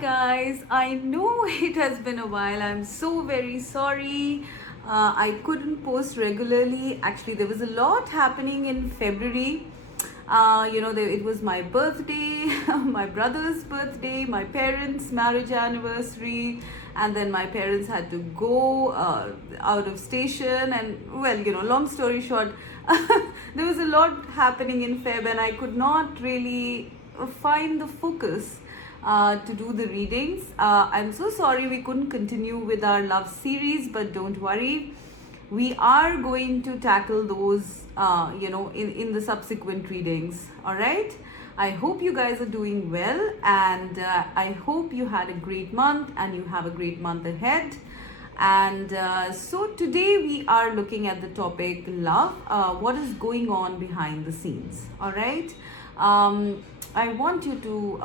guys, I know it has been a while. I'm so very sorry. I couldn't post regularly. Actually, there was a lot happening in February. It was my birthday, my brother's birthday, my parents' marriage anniversary, and then my parents had to go out of station. And well, long story short, there was a lot happening in Feb, and I could not really find the focus to do the readings. I'm so sorry we couldn't continue with our love series, but don't worry. We are going to tackle those, in the subsequent readings. All right. I hope you guys are doing well, and I hope you had a great month and you have a great month ahead. And so today we are looking at the topic love. What is going on behind the scenes? All right. I want you to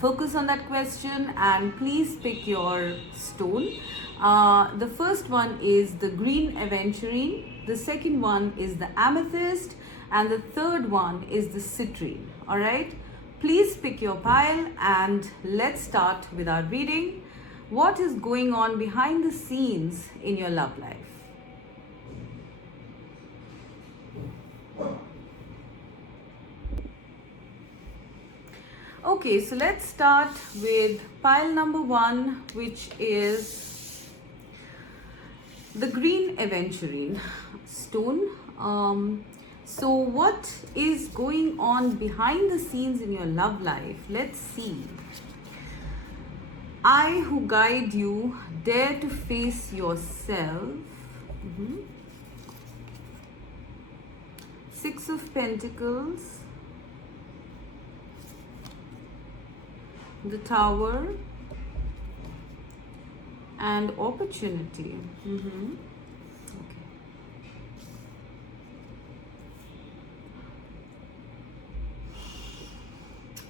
focus on that question and please pick your stone. The first one is the green Aventurine, the second one is the Amethyst, and the third one is the Citrine. All right, please pick your pile and let's start with our reading. What is going on behind the scenes in your love life? Okay, so let's start with pile number 1, which is the green Aventurine stone. So what is going on behind the scenes in your love life? Let's see. I who guide you, dare to face yourself. 6 of Pentacles. The Tower and opportunity. Okay.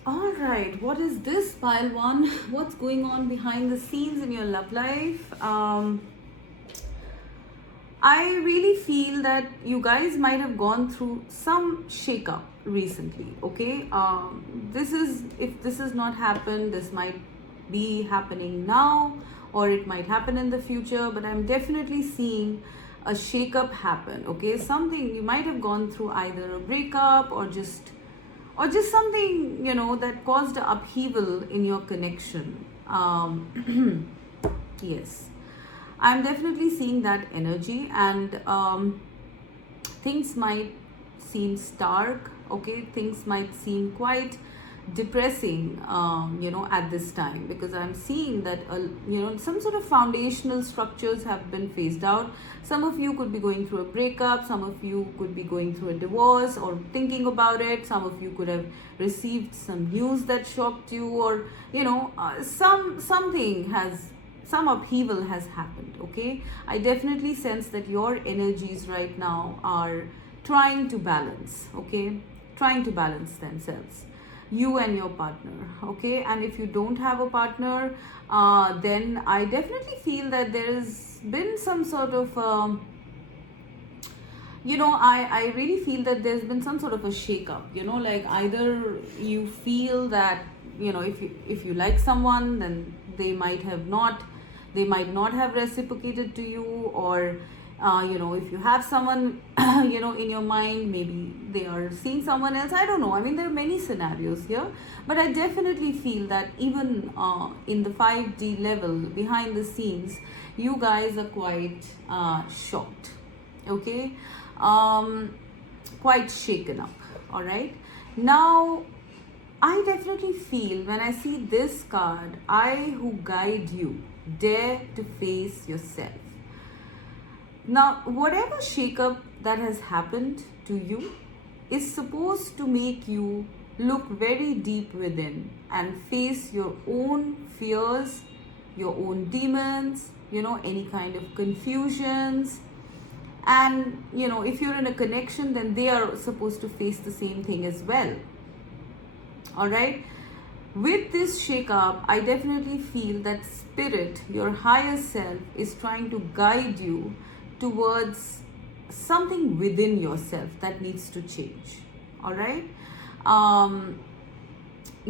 All right, what is this pile 1? What's going on behind the scenes in your love life? I really feel that you guys might have gone through some shakeup recently. Okay, if this has not happened, this might be happening now, or it might happen in the future, but I'm definitely seeing a shakeup happen. Okay, something you might have gone through, either a breakup or just something that caused an upheaval in your connection. Yes, I'm definitely seeing that energy, and things might seem stark. Okay, things might seem quite depressing, at this time, because I'm seeing that some sort of foundational structures have been phased out. Some of you could be going through a breakup, some of you could be going through a divorce or thinking about it, some of you could have received some news that shocked you, or some upheaval has happened. Okay, I definitely sense that your energies right now are trying to balance. Okay, trying to balance themselves, you and your partner. Okay, and if you don't have a partner, then I definitely feel that there has been some sort of I really feel that there's been some sort of a shake-up. Like, either you feel that if you like someone, then they might not have reciprocated to you, or if you have someone in your mind, maybe they are seeing someone else. I don't know. I mean, there are many scenarios here, but I definitely feel that even in the 5D level, behind the scenes, you guys are quite shocked. Okay, quite shaken up. All right, now I definitely feel, when I see this card, I who guide you, dare to face yourself. Now, whatever shakeup that has happened to you is supposed to make you look very deep within and face your own fears, your own demons, any kind of confusions. And, if you're in a connection, then they are supposed to face the same thing as well. All right. With this shakeup, I definitely feel that spirit, your higher self, is trying to guide you towards something within yourself that needs to change. All right.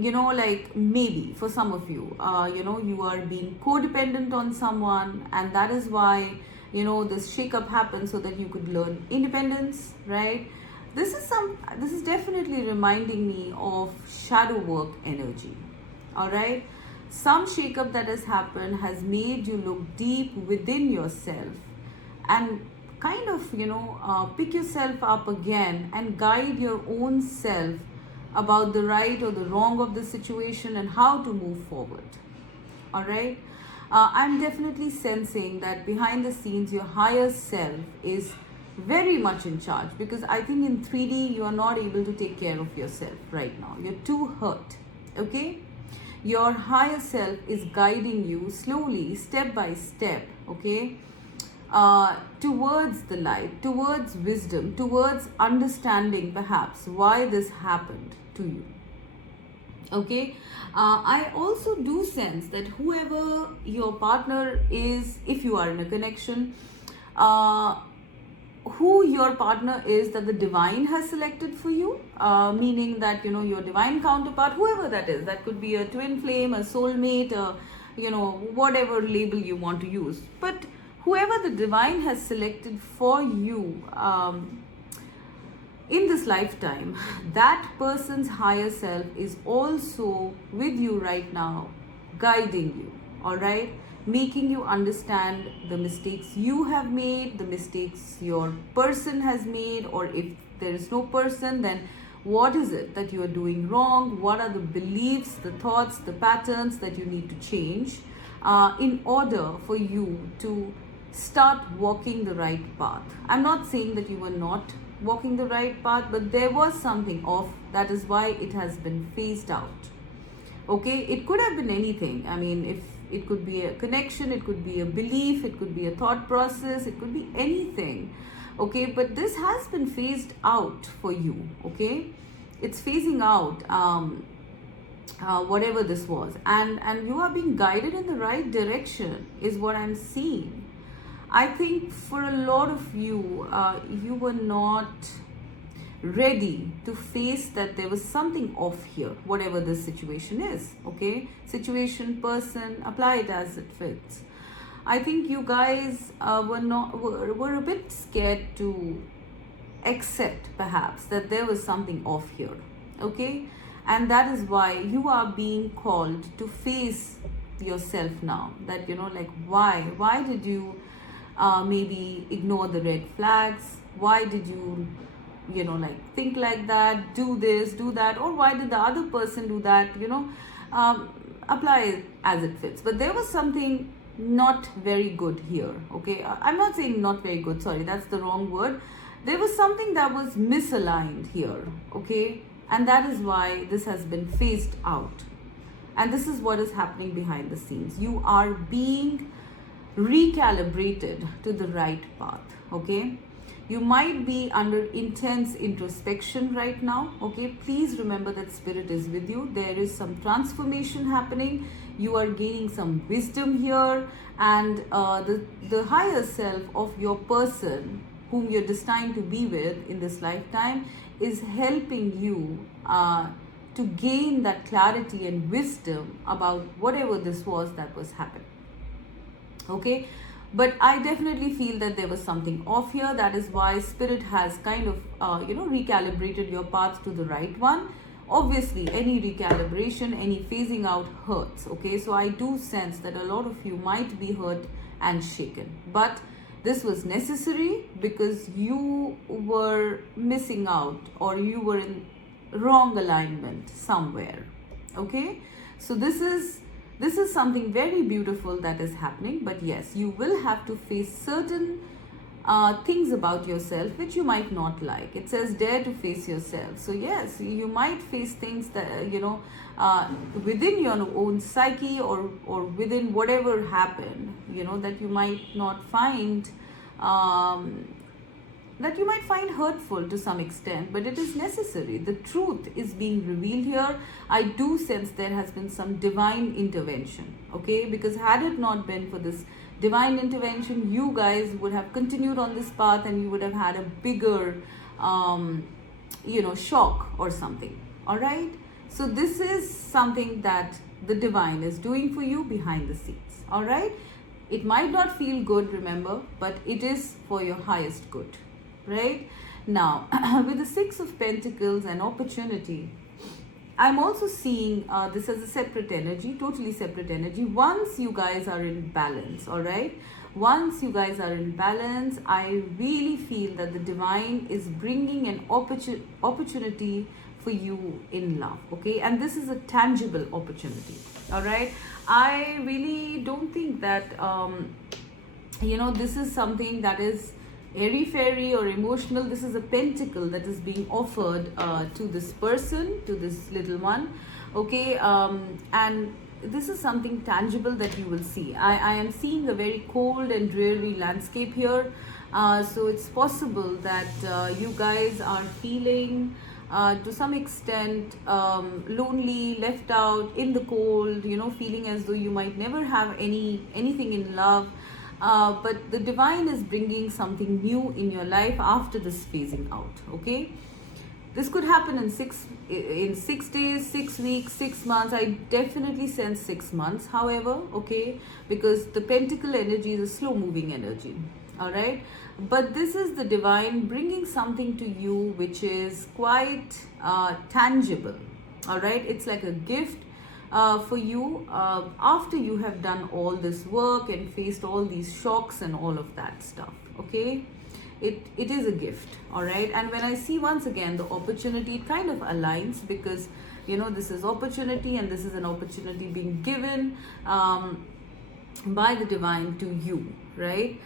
like maybe for some of you, you are being codependent on someone, and that is why, this shakeup happened so that you could learn independence, right? This is definitely reminding me of shadow work energy, all right? Some shakeup that has happened has made you look deep within yourself and kind of, pick yourself up again and guide your own self about the right or the wrong of the situation and how to move forward. All right. I'm definitely sensing that behind the scenes, your higher self is very much in charge, because I think in 3D, you are not able to take care of yourself right now. You're too hurt. Okay. Your higher self is guiding you slowly, step by step. Okay. Towards the light, towards wisdom, towards understanding perhaps why this happened to you. Okay, I also do sense that whoever your partner is, if you are in a connection, who your partner is that the divine has selected for you, meaning that, your divine counterpart, whoever that is, that could be a twin flame, a soulmate, whatever label you want to use. But whoever the divine has selected for you in this lifetime, that person's higher self is also with you right now, guiding you, all right? Making you understand the mistakes you have made, the mistakes your person has made, or if there is no person, then what is it that you are doing wrong? What are the beliefs, the thoughts, the patterns that you need to change in order for you to start walking the right path? I'm not saying that you were not walking the right path, but there was something off. That is why it has been phased out. Okay, it could have been anything. I mean, if it could be a connection, it could be a belief, it could be a thought process, it could be anything. Okay, but this has been phased out for you. Okay, it's phasing out whatever this was, and you are being guided in the right direction is what I'm seeing. I think for a lot of you, you were not ready to face that there was something off here, whatever this situation is. Okay, situation, person, apply it as it fits. I think you guys were a bit scared to accept perhaps that there was something off here. Okay, and that is why you are being called to face yourself now. That, like, why did you maybe ignore the red flags? Why did you, think like that, do this, do that, or why did the other person do that? Apply it as it fits. But there was something not very good here. Okay, I'm not saying not very good, sorry, that's the wrong word. There was something that was misaligned here. Okay, and that is why this has been phased out. And this is what is happening behind the scenes. You are being recalibrated to the right path. Okay, you might be under intense introspection right now. Okay, please remember that spirit is with you. There is some transformation happening. You are gaining some wisdom here, and the higher self of your person whom you're destined to be with in this lifetime is helping you to gain that clarity and wisdom about whatever this was that was happening. Okay, but I definitely feel that there was something off here. That is why spirit has kind of recalibrated your path to the right one. Obviously, any recalibration, any phasing out hurts. Okay, so I do sense that a lot of you might be hurt and shaken, but this was necessary because you were missing out, or you were in wrong alignment somewhere. Okay, so this is something very beautiful that is happening. But yes, you will have to face certain things about yourself which you might not like. It says dare to face yourself. So yes, you might face things that within your own psyche, or within whatever happened, that you might not find hurtful to some extent, but it is necessary. The truth is being revealed here. I do sense there has been some divine intervention. Okay, because had it not been for this divine intervention, you guys would have continued on this path and you would have had a bigger shock or something. All right, So this is something that the divine is doing for you behind the scenes. All right, it might not feel good, remember, but it is for your highest good, right? Now with the Six of Pentacles and opportunity, I'm also seeing this as a separate energy, totally separate energy. Once you guys are in balance, all right? Once you guys are in balance, I really feel that the divine is bringing an opportunity for you in love, okay? And this is a tangible opportunity, all right? I really don't think that, this is something that is airy-fairy or emotional. This is a pentacle that is being offered to this person, to this little one, okay? And this is something tangible that you will see. I am seeing a very cold and dreary landscape here. So it's possible that you guys are feeling to some extent lonely, left out in the cold, feeling as though you might never have anything in love. But the divine is bringing something new in your life after this phasing out, okay? This could happen in 6 days, 6 weeks, 6 months. I definitely sense 6 months, however, okay? Because the pentacle energy is a slow moving energy, all right? But this is the divine bringing something to you which is quite tangible, all right? It's like a gift for you after you have done all this work and faced all these shocks and all of that stuff, okay? It is a gift, all right? And when I see once again the opportunity, it kind of aligns because this is opportunity and this is an opportunity being given by the divine to you, right?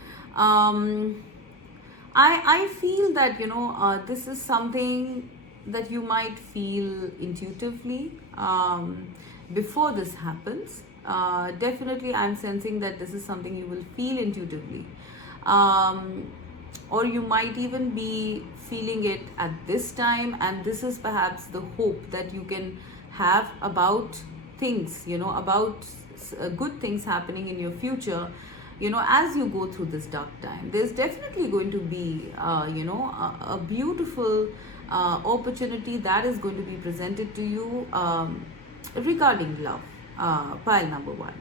I feel that this is something that you might feel intuitively before this happens. Definitely I'm sensing that this is something you will feel intuitively, or you might even be feeling it at this time, and this is perhaps the hope that you can have about things, about good things happening in your future, as you go through this dark time. There's definitely going to be a beautiful opportunity that is going to be presented to you regarding love, pile number 1,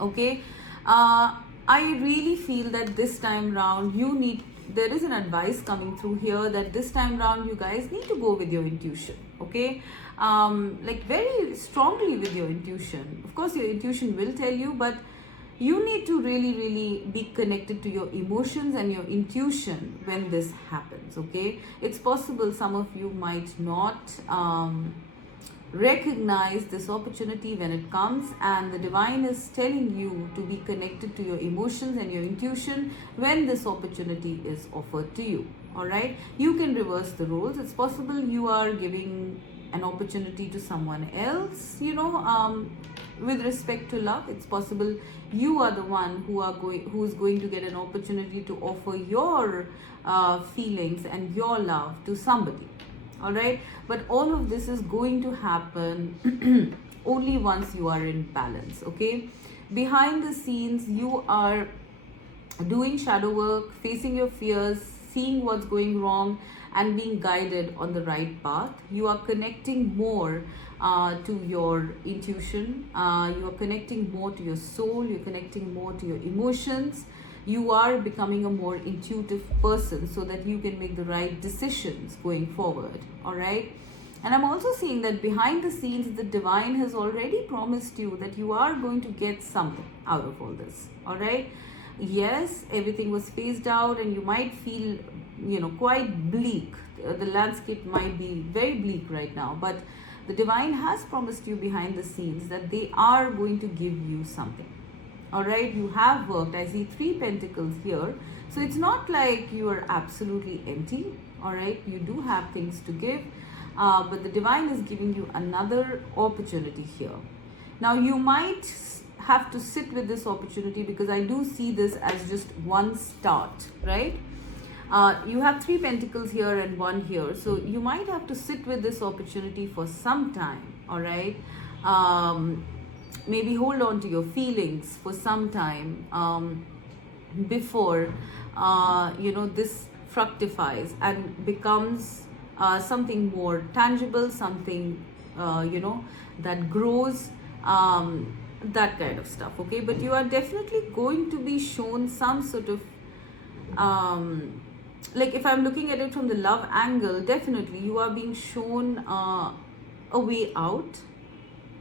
okay? I really feel that this time round there is an advice coming through here that this time round you guys need to go with your intuition, okay? Like very strongly with your intuition. Of course your intuition will tell you, but you need to really be connected to your emotions and your intuition when this happens, okay? It's possible some of you might not recognize this opportunity when it comes, and the divine is telling you to be connected to your emotions and your intuition when this opportunity is offered to you, all right? You can reverse the roles. It's possible you are giving an opportunity to someone else, with respect to love. It's possible you are the one who is going to get an opportunity to offer your feelings and your love to somebody, all right? But all of this is going to happen only once you are in balance, okay? Behind the scenes, you are doing shadow work, facing your fears, seeing what's going wrong, and being guided on the right path. You are connecting more to your intuition. You are connecting more to your soul. You're connecting more to your emotions. You are becoming a more intuitive person so that you can make the right decisions going forward, all right? And I'm also seeing that behind the scenes, the divine has already promised you that you are going to get something out of all this, all right? Yes, everything was phased out and you might feel, quite bleak. The landscape might be very bleak right now, but the divine has promised you behind the scenes that they are going to give you something. All right, you have worked. I see 3 pentacles here. So it's not like you are absolutely empty. All right, you do have things to give, but the divine is giving you another opportunity here. Now you might have to sit with this opportunity because I do see this as just one start, right? You have 3 pentacles here and 1 here. So you might have to sit with this opportunity for some time, all right? Maybe hold on to your feelings for some time before, this fructifies and becomes something more tangible, something that grows, that kind of stuff, okay? But you are definitely going to be shown some sort of, like if I'm looking at it from the love angle, definitely you are being shown a way out,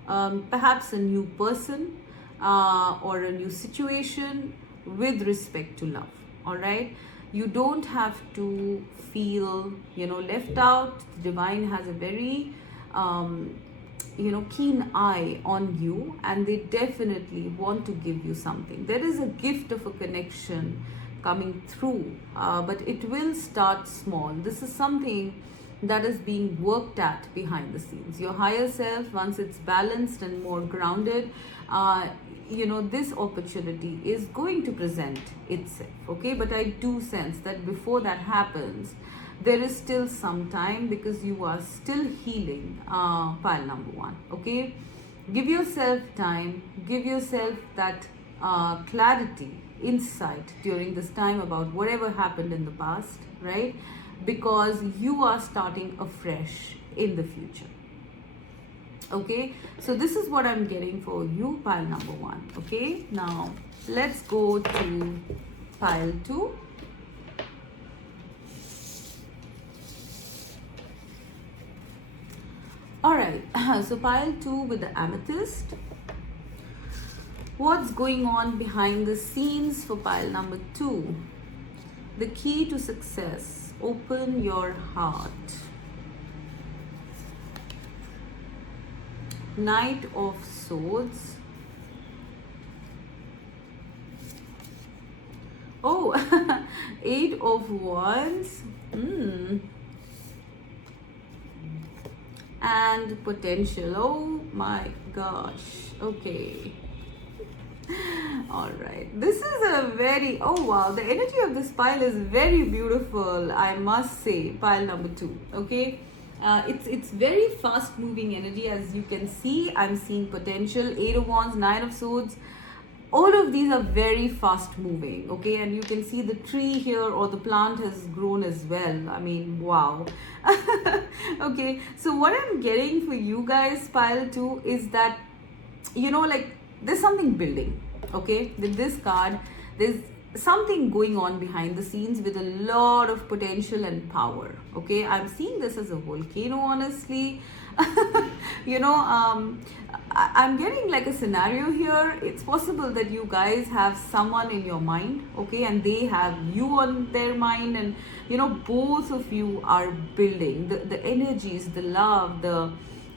perhaps a new person or a new situation with respect to love. All right, you don't have to feel left out. The divine has a very keen eye on you, and they definitely want to give you something. There is a gift of a connection coming through, but it will start small. This is something that is being worked at behind the scenes. Your higher self, once it's balanced and more grounded, this opportunity is going to present itself, okay? But I do sense that before that happens, there is still some time, because you are still healing, pile number one, okay? Give yourself time, give yourself that clarity, insight during this time about whatever happened in the past, right? Because you are starting afresh in the future. Okay, so this is what I'm getting for you, pile number one. Okay, now let's go to pile two. All right, so pile two with the amethyst. What's going on behind the scenes for pile number two? The key to success: open your heart. Knight of Swords. Oh, Eight of Wands. And potential. Oh my gosh. Okay. All right. This is a very, oh wow, the energy of this pile is very beautiful, I must say. Pile number two. Okay. It's very fast moving energy, as you can see. I'm seeing potential, Eight of Wands, Nine of Swords. All of these are very fast moving, okay? And you can see the tree here, or the plant has grown as well. I mean, wow. Okay, so what I'm getting for you guys, pile two, is that, like there's something building, okay? With this card, there's something going on behind the scenes with a lot of potential and power, okay? I'm seeing this as a volcano, honestly. I'm getting like a scenario here. It's possible that you guys have someone in your mind, okay, and they have you on their mind, and both of you are building. The energies, the love, the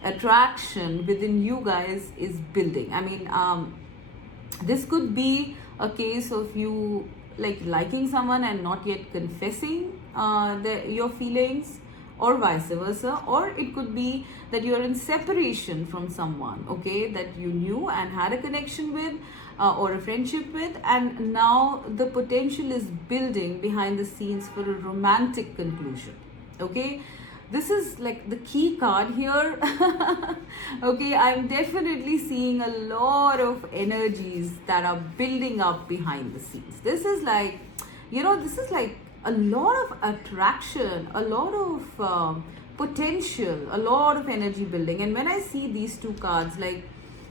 attraction within you guys is building. I mean, this could be a case of you like liking someone and not yet confessing your feelings, or vice versa. Or it could be that you're in separation from someone, okay, that you knew and had a connection with, or a friendship with, and now the potential is building behind the scenes for a romantic conclusion, okay? This is like the key card here. Okay, I'm definitely seeing a lot of energies that are building up behind the scenes. This is like, this is like a lot of attraction, a lot of potential, a lot of energy building. And when I see these two cards, like,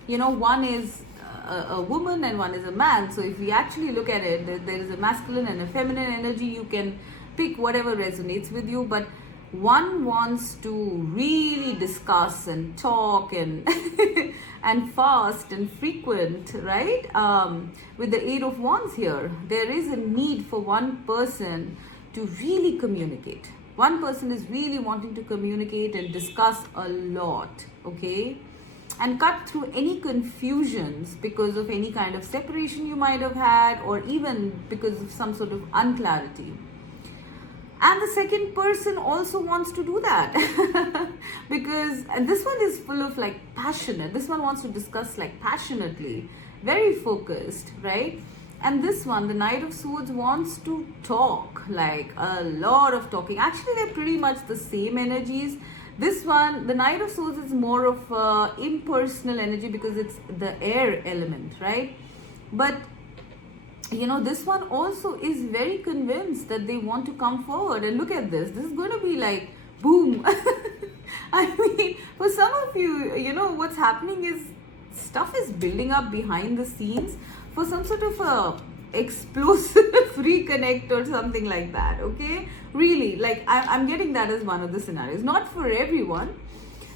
one is a woman and one is a man. So if we actually look at it, there is a masculine and a feminine energy. You can pick whatever resonates with you, but one wants to really discuss and talk and and fast and frequent, right? With the Eight of Wands here, there is a need for one person to really communicate. One person is really wanting to communicate and discuss a lot, okay? And cut through any confusions because of any kind of separation you might have had, or even because of some sort of unclarity. And the second person also wants to do that because, and this one is full of like passionate. This one wants to discuss like passionately, very focused, right? And this one, the Knight of Swords, wants to talk, like a lot of talking. Actually, they're pretty much the same energies. This one, the Knight of Swords, is more of impersonal energy because it's the air element, right? But this one also is very convinced that they want to come forward. And look at this. This is going to be like, boom. I mean, for some of you, what's happening is stuff is building up behind the scenes for some sort of a explosive reconnect or something like that. Okay, really, like I'm getting that as one of the scenarios, not for everyone,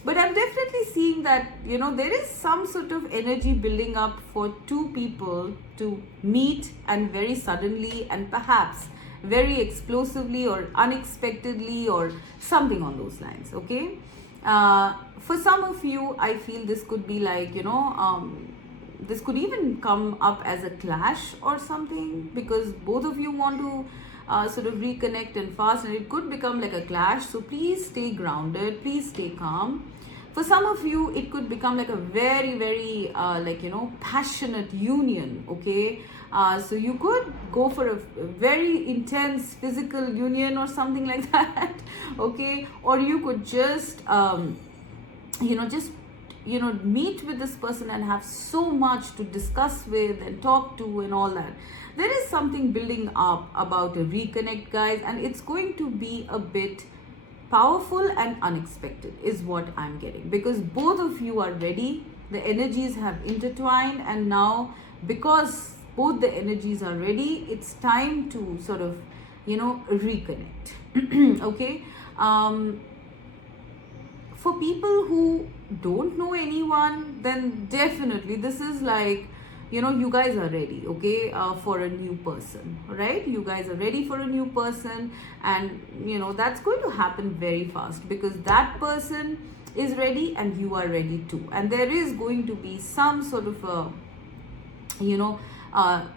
but I'm definitely seeing that there is some sort of energy building up for two people to meet, and very suddenly, and perhaps very explosively or unexpectedly or something on those lines. Okay, for some of you, I feel this could be like this could even come up as a clash or something, because both of you want to sort of reconnect and fast, and it could become like a clash. So please stay grounded, please stay calm. For some of you, it could become like a very, very passionate union. Okay, so you could go for a very intense physical union or something like that. Okay, or you could just meet with this person and have so much to discuss with and talk to and all that. There is something building up about a reconnect, guys, and it's going to be a bit powerful and unexpected is what I'm getting, because both of you are ready. The energies have intertwined, and now because both the energies are ready, it's time to sort of reconnect. Okay, for people who don't know anyone, then definitely this is like you guys are ready. Okay, for a new person, right? You guys are ready for a new person, and that's going to happen very fast, because that person is ready and you are ready too, and there is going to be some sort of a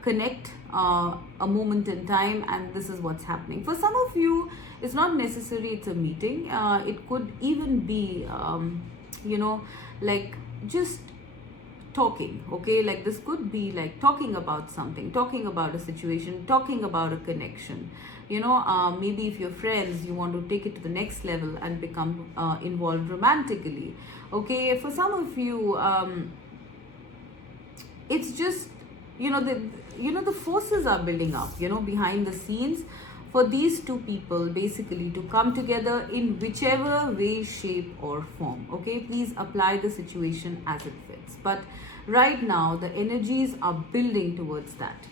connect, a moment in time, and this is what's happening. For some of you, it's not necessary it's a meeting. It could even be like just talking. Okay, like this could be like talking about something, talking about a situation, talking about a connection. Maybe if you're friends, you want to take it to the next level and become involved romantically. Okay, for some of you, it's just the forces are building up behind the scenes for these two people basically to come together in whichever way, shape or form. Okay, please apply the situation as it fits, but right now the energies are building towards that.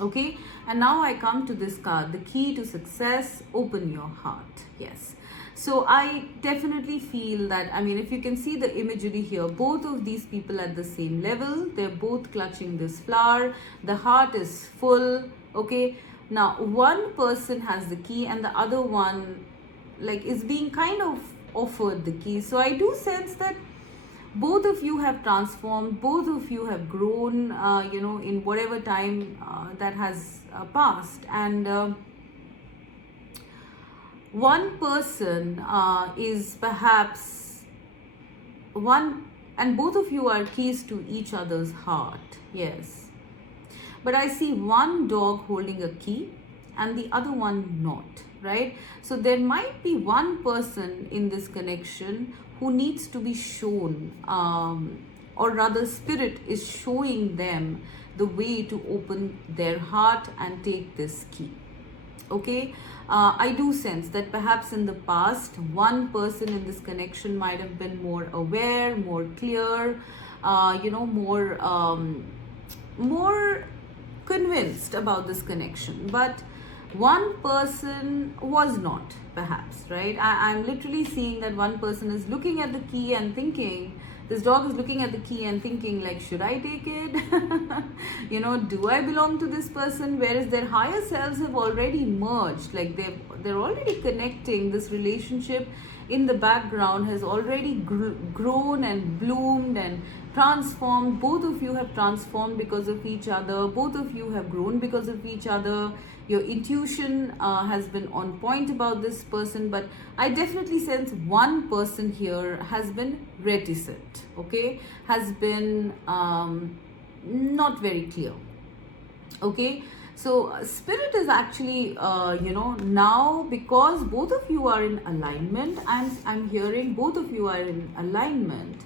Okay, and now I come to this card, the key to success. Open your heart. Yes, so I definitely feel that, I mean, if you can see the imagery here, both of these people at the same level, they're both clutching this flower, the heart is full. Okay, now one person has the key and the other one like is being kind of offered the key. So I do sense that both of you have transformed, both of you have grown in whatever time that has passed, and one person is perhaps one, and both of you are keys to each other's heart. Yes, but I see one dog holding a key and the other one not, right? So there might be one person in this connection who needs to be shown, or rather spirit is showing them the way to open their heart and take this key. Okay, I do sense that perhaps in the past, one person in this connection might have been more aware, more clear, more convinced about this connection, but one person was not, perhaps, right? I'm literally seeing that one person is looking at the key and thinking, this dog is looking at the key and thinking like, should I take it? Do I belong to this person? Whereas their higher selves have already merged, like they're already connecting. This relationship in the background has already grown and bloomed and transformed. Both of you have transformed because of each other. Both of you have grown because of each other. Your intuition has been on point about this person, but I definitely sense one person here has been reticent, okay, has been not very clear. Okay, so spirit is actually now, because both of you are in alignment, and I'm hearing both of you are in alignment,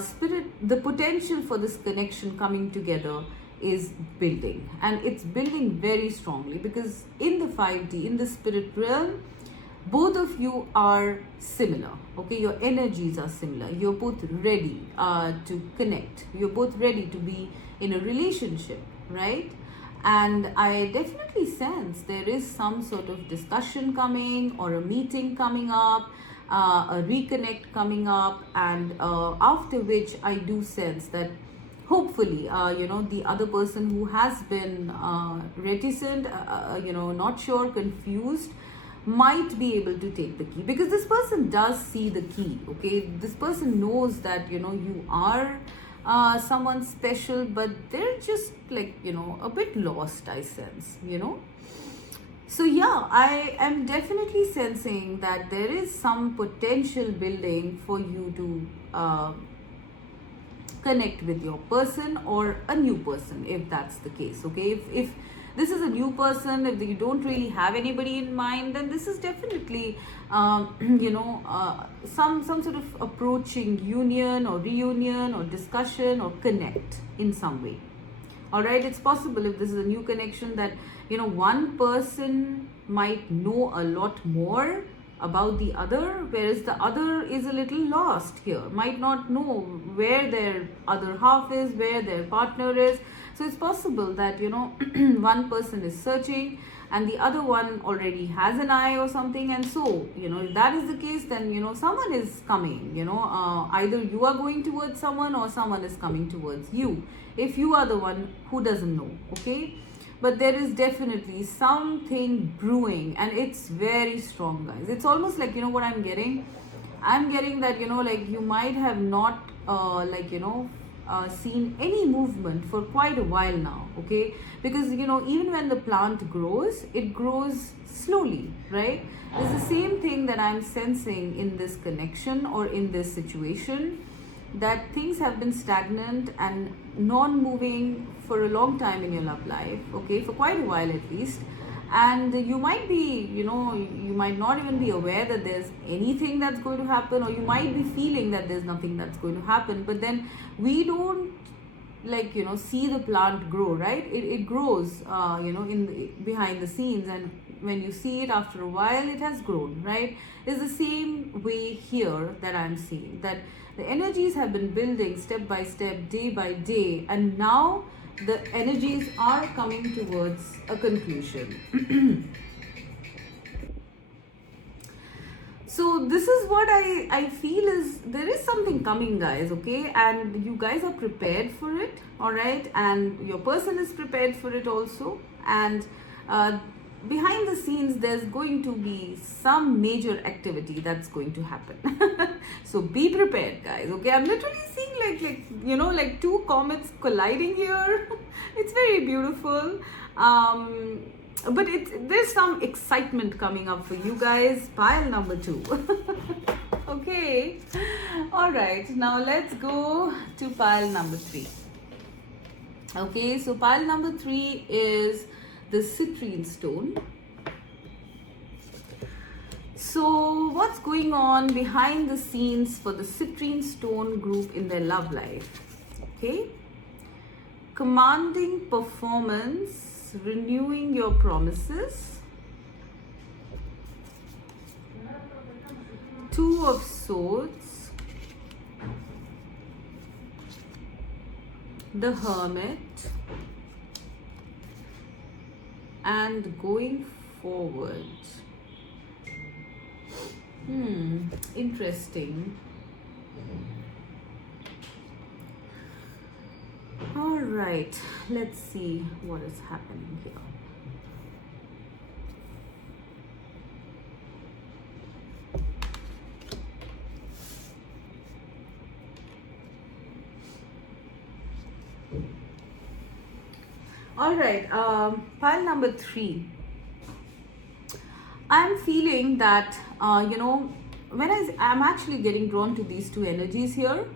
spirit, the potential for this connection coming together is building, and it's building very strongly, because in the 5D, in the spirit realm, both of you are similar. Okay, your energies are similar. You're both ready to connect. You're both ready to be in a relationship, right? And I definitely sense there is some sort of discussion coming, or a meeting coming up, a reconnect coming up, and after which I do sense that hopefully the other person who has been reticent, not sure, confused, might be able to take the key, because this person does see the key. Okay, this person knows that you are someone special, but they're just like a bit lost, I sense. So yeah, I am definitely sensing that there is some potential building for you to connect with your person, or a new person, if that's the case. Okay, if this is a new person, if you don't really have anybody in mind, then this is definitely some sort of approaching union, or reunion, or discussion, or connect in some way. All right, it's possible, if this is a new connection, that one person might know a lot more about the other, whereas the other is a little lost here, might not know where their other half is, where their partner is. So it's possible that one person is searching and the other one already has an eye or something. And so if that is the case, then someone is coming. Either you are going towards someone, or someone is coming towards you, if you are the one who doesn't know. Okay, but there is definitely something brewing, and it's very strong, guys. It's almost like what I'm getting that like you might have not seen any movement for quite a while now. Okay, because even when the plant grows, it grows slowly, right? It's the same thing that I'm sensing in this connection, or in this situation, that things have been stagnant and non-moving for a long time in your love life. Okay, for quite a while at least. And you might be you might not even be aware that there's anything that's going to happen, or you might be feeling that there's nothing that's going to happen. But then we don't see the plant grow, right? It grows behind the scenes, and when you see it after a while, it has grown, right? It's the same way here that I'm seeing, that the energies have been building step by step, day by day, and now the energies are coming towards a conclusion. So this is what I feel is, there is something coming, guys. Okay, and you guys are prepared for it. All right, and your person is prepared for it also. And behind the scenes, there's going to be some major activity that's going to happen. So be prepared, guys. Okay, I'm literally seeing like two comets colliding here. It's very beautiful. But there's some excitement coming up for you guys. Pile number 2. Okay, all right, now let's go to pile number 3. Okay, so pile number 3 is the citrine stone. So what's going on behind the scenes for the citrine stone group in their love life? Okay, commanding performance, renewing your promises, 2 of swords, the hermit, and going forward. Interesting. All right, let's see what is happening here. All right, pile number 3. I'm feeling that, when I'm actually getting drawn to these 2 energies here,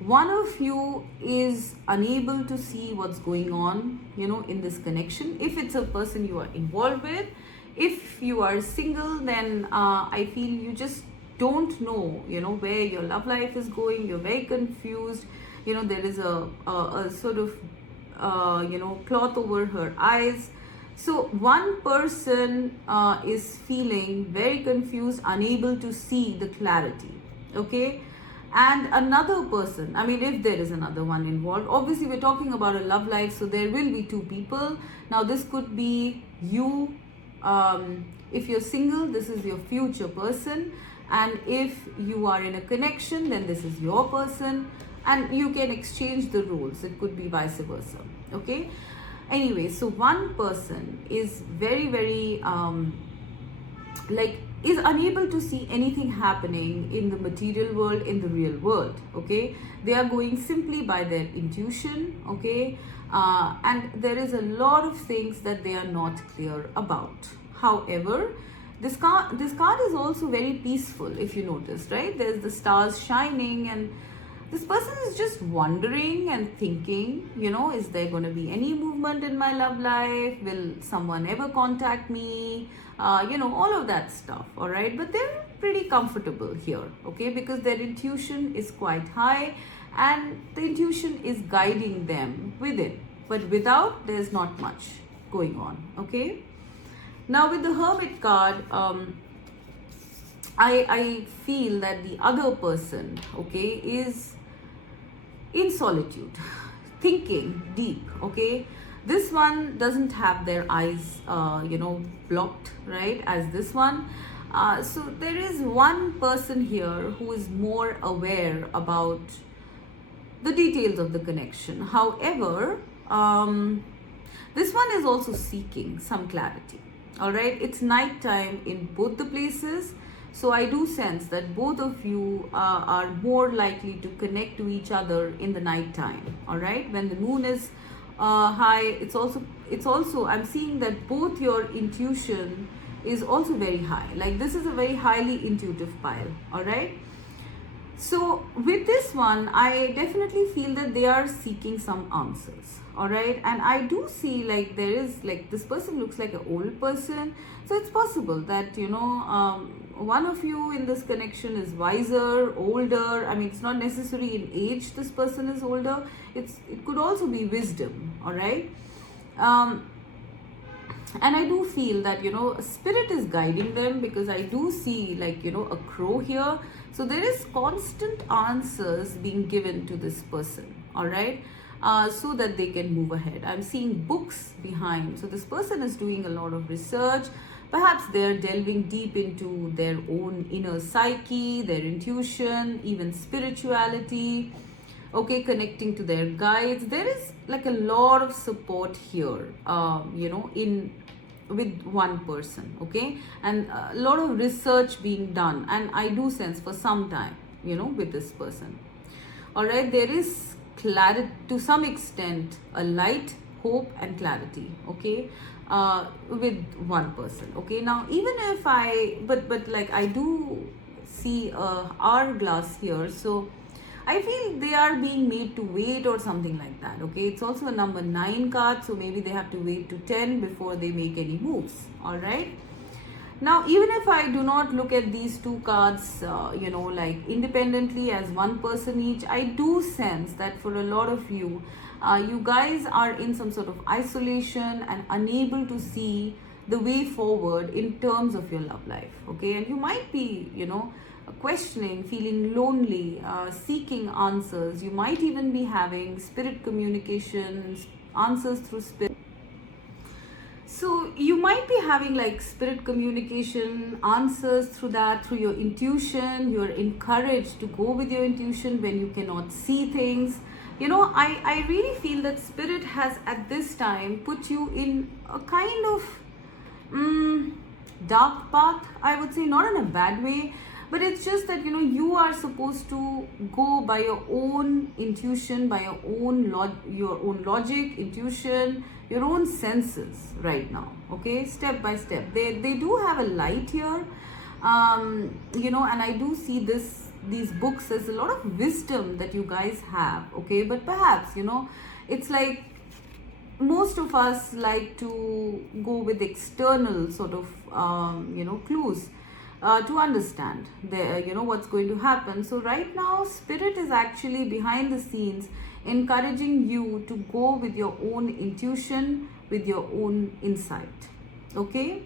one of you is unable to see what's going on, in this connection. If it's a person you are involved with, if you are single, then I feel you just don't know, where your love life is going. You're very confused. There is a sort of, cloth over her eyes. So one person is feeling very confused, unable to see the clarity, okay? And another person, I mean, if there is another one involved, obviously we're talking about a love life, so there will be two people. Now this could be you. If you're single, this is your future person, and if you are in a connection, then this is your person, and you can exchange the roles. It could be vice versa, okay? Anyway, so one person is very is unable to see anything happening in the material world, in the real world, okay? They are going simply by their intuition, okay? And there is a lot of things that they are not clear about. However, this card is also very peaceful, if you notice, right? There's the stars shining, and this person is just wondering and thinking, is there going to be any movement in my love life? Will someone ever contact me? All of that stuff, all right? But they're pretty comfortable here, okay? Because their intuition is quite high, and the intuition is guiding them within. But without, there's not much going on, okay? Now with the Hermit card, I feel that the other person, okay, is in solitude, thinking deep, okay? This one doesn't have their eyes, blocked, right, as this one. So there is one person here who is more aware about the details of the connection. However, this one is also seeking some clarity, all right? It's nighttime in both the places. So I do sense that both of you are more likely to connect to each other in the night time, all right? When the moon is high, it's also I'm seeing that both your intuition is also very high. Like this is a very highly intuitive pile, all right? So with this one, I definitely feel that they are seeking some answers, all right? And I do see like there is like this person looks like an old person. So it's possible that, one of you in this connection is wiser, older. I mean, it's not necessary in age this person is older. It could also be wisdom, all right? And I do feel that, spirit is guiding them, because I do see like, a crow here. So there is constant answers being given to this person, all right? So that they can move ahead. I'm seeing books behind. So this person is doing a lot of research. Perhaps they're delving deep into their own inner psyche, their intuition, even spirituality, okay, connecting to their guides. There is like a lot of support here, with one person, okay, and a lot of research being done, and I do sense for some time, with this person, all right? There is clarity to some extent, a light, hope and clarity, okay, with one person, okay? Now even if but like I do see a hourglass here, so I feel they are being made to wait or something like that, okay? It's also a number 9 card, so maybe they have to wait to 10 before they make any moves, all right? Now, even if I do not look at these two cards, like independently as one person each, I do sense that for a lot of you, you guys are in some sort of isolation and unable to see the way forward in terms of your love life, okay? And you might be, questioning, feeling lonely, seeking answers. You might even be having spirit communications, answers through spirit. So you might be having like spirit communication, answers through that, through your intuition. You're encouraged to go with your intuition when you cannot see things. I really feel that spirit has at this time put you in a kind of dark path, I would say, not in a bad way. But it's just that, you are supposed to go by your own intuition, by your own logic, intuition, your own senses right now, okay? Step by step. They do have a light here, and I do see these books as a lot of wisdom that you guys have, okay? But perhaps, it's like most of us like to go with external sort of, clues. To understand what's going to happen. So right now spirit is actually behind the scenes encouraging you to go with your own intuition, with your own insight. Okay.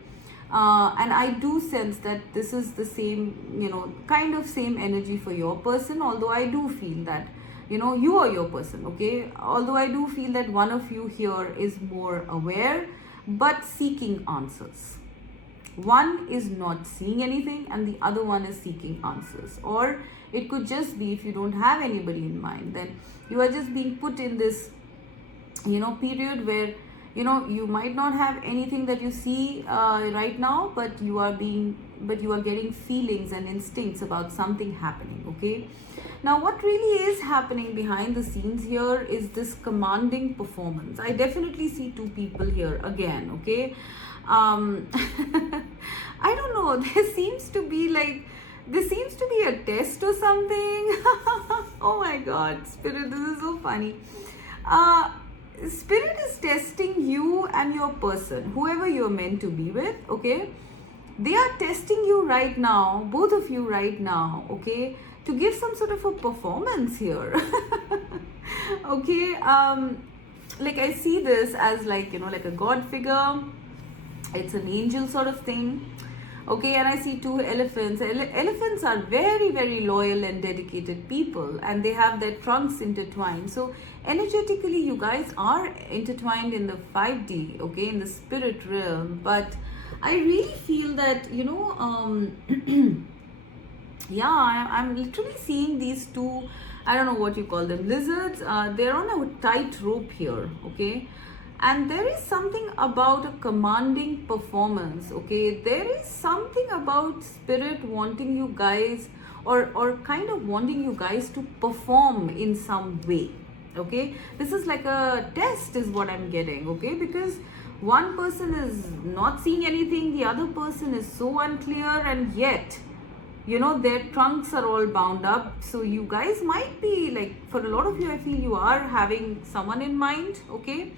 And I do sense that this is the same, kind of same energy for your person, although I do feel that, you are your person, okay? Although I do feel that one of you here is more aware, but seeking answers. One is not seeing anything and the other one is seeking answers. Or it could just be, if you don't have anybody in mind, then you are just being put in this, period where you might not have anything that you see right now, but you are getting feelings and instincts about something happening. Okay, now what really is happening behind the scenes here is this commanding performance. I definitely see two people here again. Okay, I don't know, there seems to be a test or something. Oh my god, Spirit, this is so funny. Spirit is testing you and your person, whoever you're meant to be with. Okay, they are testing you right now, both of you right now, okay, to give some sort of a performance here. Okay, like I see this as like a god figure. It's an angel sort of thing. Okay, and I see two elephants. Elephants are very, very loyal and dedicated people, and they have their trunks intertwined. So energetically, you guys are intertwined in the 5D, okay, in the spirit realm. But I really feel that, yeah, I'm literally seeing these two, I don't know what you call them, lizards. They're on a tight rope here, okay. And there is something about a commanding performance, okay? There is something about Spirit wanting you guys or kind of wanting you guys to perform in some way, okay? This is like a test is what I'm getting, okay? Because one person is not seeing anything, the other person is so unclear, and yet, their trunks are all bound up. So you guys might be like, for a lot of you, I feel you are having someone in mind, okay?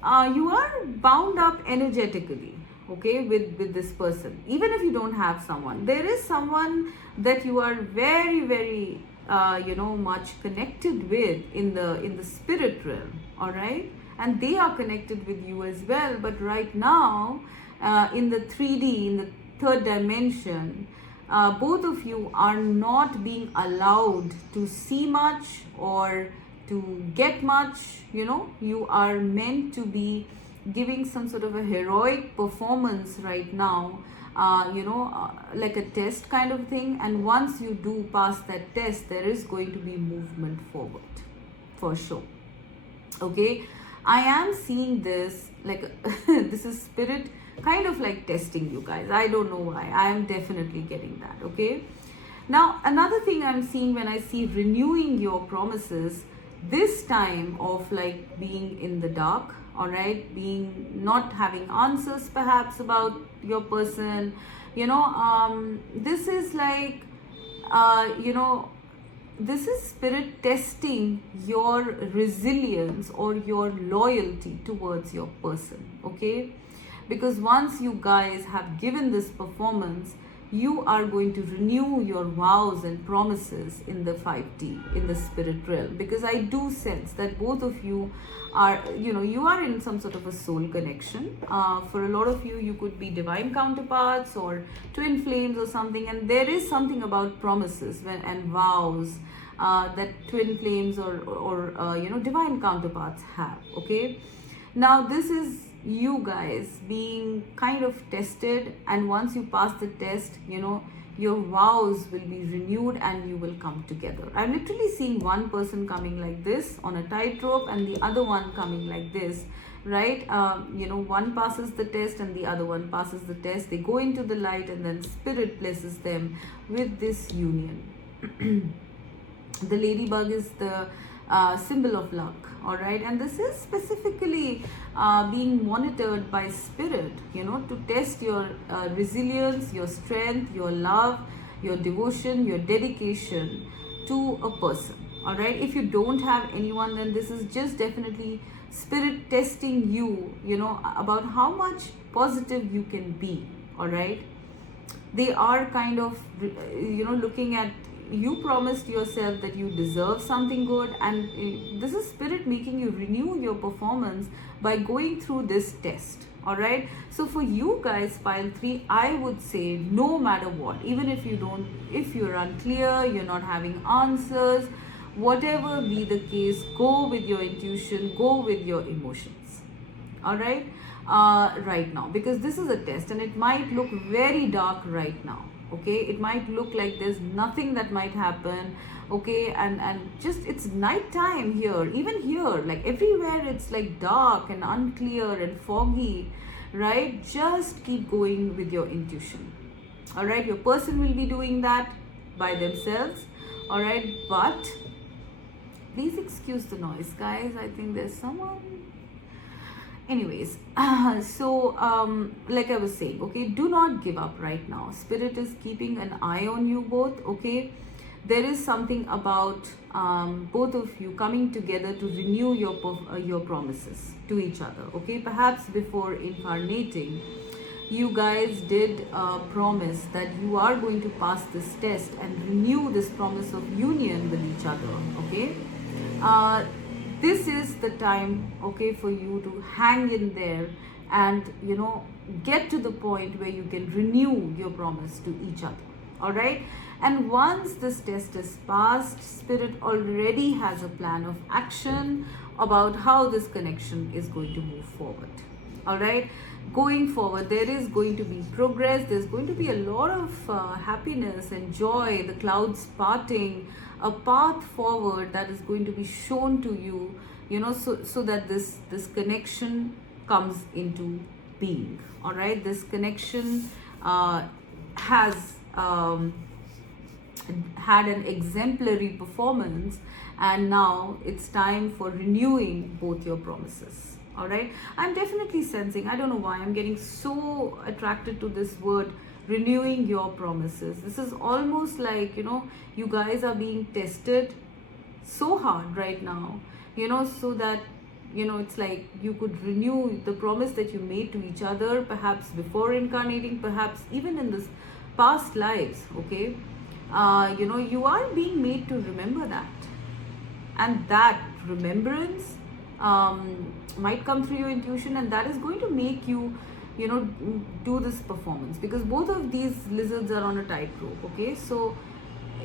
You are bound up energetically, okay, with this person. Even if you don't have someone, there is someone that you are very, very much connected with in the spirit realm. All right, and they are connected with you as well. But right now, in the 3D, in the third dimension, both of you are not being allowed to see much or to get much. You are meant to be giving some sort of a heroic performance right now, like a test kind of thing. And once you do pass that test, there is going to be movement forward for sure. Okay, I am seeing this like this is Spirit kind of like testing you guys. I don't know why. I am definitely getting that. Okay, now another thing I'm seeing when I see renewing your promises, this time of like being in the dark, all right, being not having answers perhaps about your person, this is like this is Spirit testing your resilience or your loyalty towards your person. Okay, because once you guys have given this performance, you are going to renew your vows and promises in the 5D, in the spirit realm. Because I do sense that both of you are, you are in some sort of a soul connection. For a lot of you, you could be divine counterparts or twin flames or something. And there is something about promises and vows that twin flames or divine counterparts have. Okay, now this is you guys being kind of tested, and once you pass the test, your vows will be renewed and you will come together. I'm literally seeing one person coming like this on a tightrope and the other one coming like this, right? One passes the test and the other one passes the test. They go into the light, and then Spirit blesses them with this union. The ladybug is the symbol of luck, all right, and this is specifically being monitored by Spirit, to test your resilience, your strength, your love, your devotion, your dedication to a person. All right, if you don't have anyone, then this is just definitely Spirit testing you, about how much positive you can be. All right, they are kind of looking at you promised yourself that you deserve something good, and this is spirit making you renew your performance by going through this test. All right, so for you guys, pile 3, I would say no matter what, even if you're unclear, you're not having answers, whatever be the case, go with your intuition, go with your emotions. All right, right now, because this is a test and it might look very dark right now. Okay, it might look like there's nothing that might happen. Okay, and just it's night time here, even here, like everywhere it's like dark and unclear and foggy, right? Just keep going with your intuition. All right, your person will be doing that by themselves. All right, but please excuse the noise, guys. I think there's someone. Anyways, like I was saying, okay, do not give up right now. Spirit is keeping an eye on you both. Okay, there is something about both of you coming together to renew your promises to each other. Okay, perhaps before incarnating, you guys did promise that you are going to pass this test and renew this promise of union with each other. Okay, this is the time, okay, for you to hang in there and get to the point where you can renew your promise to each other. All right, and once this test is passed, spirit already has a plan of action about how this connection is going to move forward. All right, going forward, there is going to be progress. There's going to be a lot of happiness and joy, the clouds parting, a path forward that is going to be shown to you, so that this connection comes into being. All right, this connection has had an exemplary performance, and now it's time for renewing both your promises. All right, I'm definitely sensing, I don't know why I'm getting so attracted to this word, renewing your promises. This is almost like, you guys are being tested so hard right now, so that, it's like you could renew the promise that you made to each other, perhaps before incarnating, perhaps even in this past lives. Okay, you are being made to remember that, and that remembrance might come through your intuition, and that is going to make you do this performance, because both of these lizards are on a tightrope. Okay, so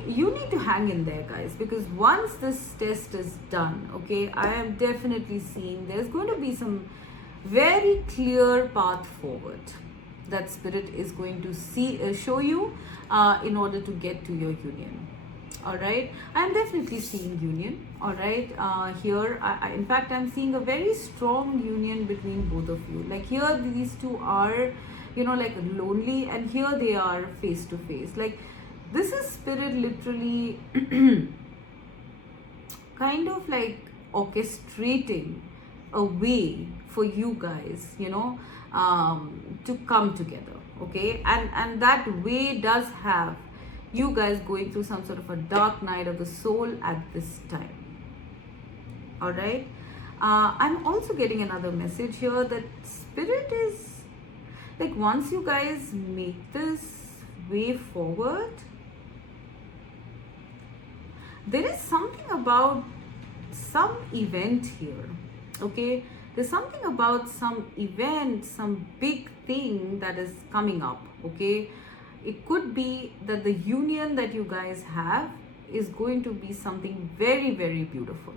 you need to hang in there, guys, because once this test is done, okay, I am definitely seeing there's going to be some very clear path forward that spirit is going to show you in order to get to your union. All right, I'm definitely seeing union. All right, here in fact I'm seeing a very strong union between both of you. Like here these two are like lonely, and here they are face to face. Like this is spirit literally kind of like orchestrating a way for you guys to come together. Okay, and that way does have you guys going through some sort of a dark night of the soul at this time. All right, I'm also getting another message here that spirit is like, once you guys make this way forward, there is something about some event here. Okay, there's something about some event, some big thing that is coming up. Okay, it could be that the union that you guys have is going to be something very, very beautiful.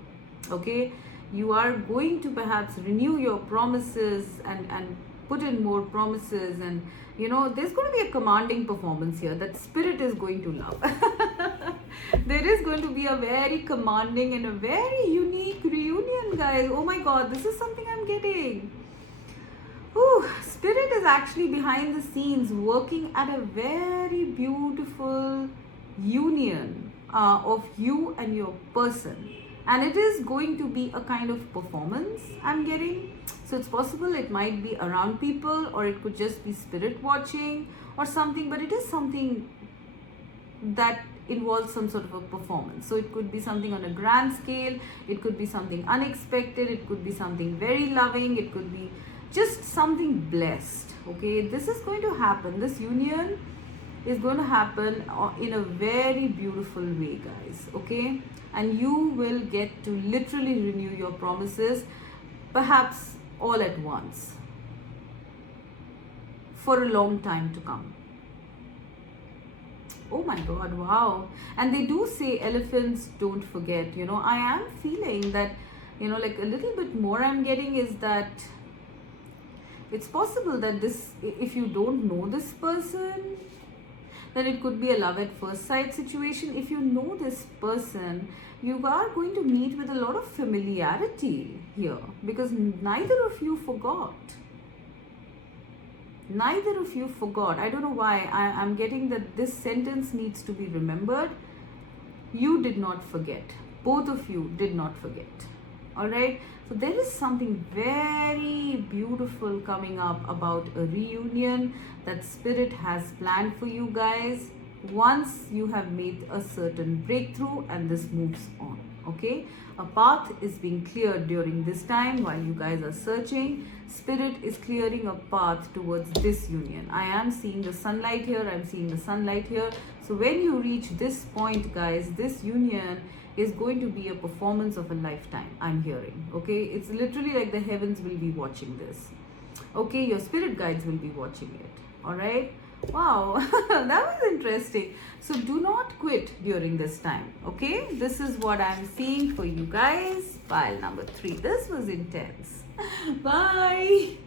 Okay, you are going to perhaps renew your promises and put in more promises, and there's going to be a commanding performance here that spirit is going to love. There is going to be a very commanding and a very unique reunion, guys. Oh my god, this is something I'm getting. Ooh, spirit is actually behind the scenes working at a very beautiful union of you and your person, and it is going to be a kind of performance I'm getting. So it's possible it might be around people, or it could just be spirit watching or something, but it is something that involves some sort of a performance. So it could be something on a grand scale, it could be something unexpected, it could be something very loving, it could be just something blessed. Okay, this is going to happen. This union is going to happen in a very beautiful way, guys. Okay, and you will get to literally renew your promises, perhaps all at once, for a long time to come. Oh my god, wow. And they do say elephants don't forget. I am feeling that, like a little bit more I'm getting is that it's possible that this, if you don't know this person, then it could be a love at first sight situation. If you know this person, you are going to meet with a lot of familiarity here, because neither of you forgot. Neither of you forgot. I don't know why. I'm getting that this sentence needs to be remembered. You did not forget. Both of you did not forget. Alright? So there is something very beautiful coming up about a reunion that Spirit has planned for you guys once you have made a certain breakthrough and this moves on. Okay? A path is being cleared during this time while you guys are searching. Spirit is clearing a path towards this union. I am seeing the sunlight here. I'm seeing the sunlight here. So when you reach this point, guys, this union is going to be a performance of a lifetime, I'm hearing. Okay? It's literally like the heavens will be watching this. Okay? Your spirit guides will be watching it. Alright? Wow, that was interesting. So do not quit during this time. Okay? This is what I'm seeing for you guys. Pile number 3. This was intense. Bye.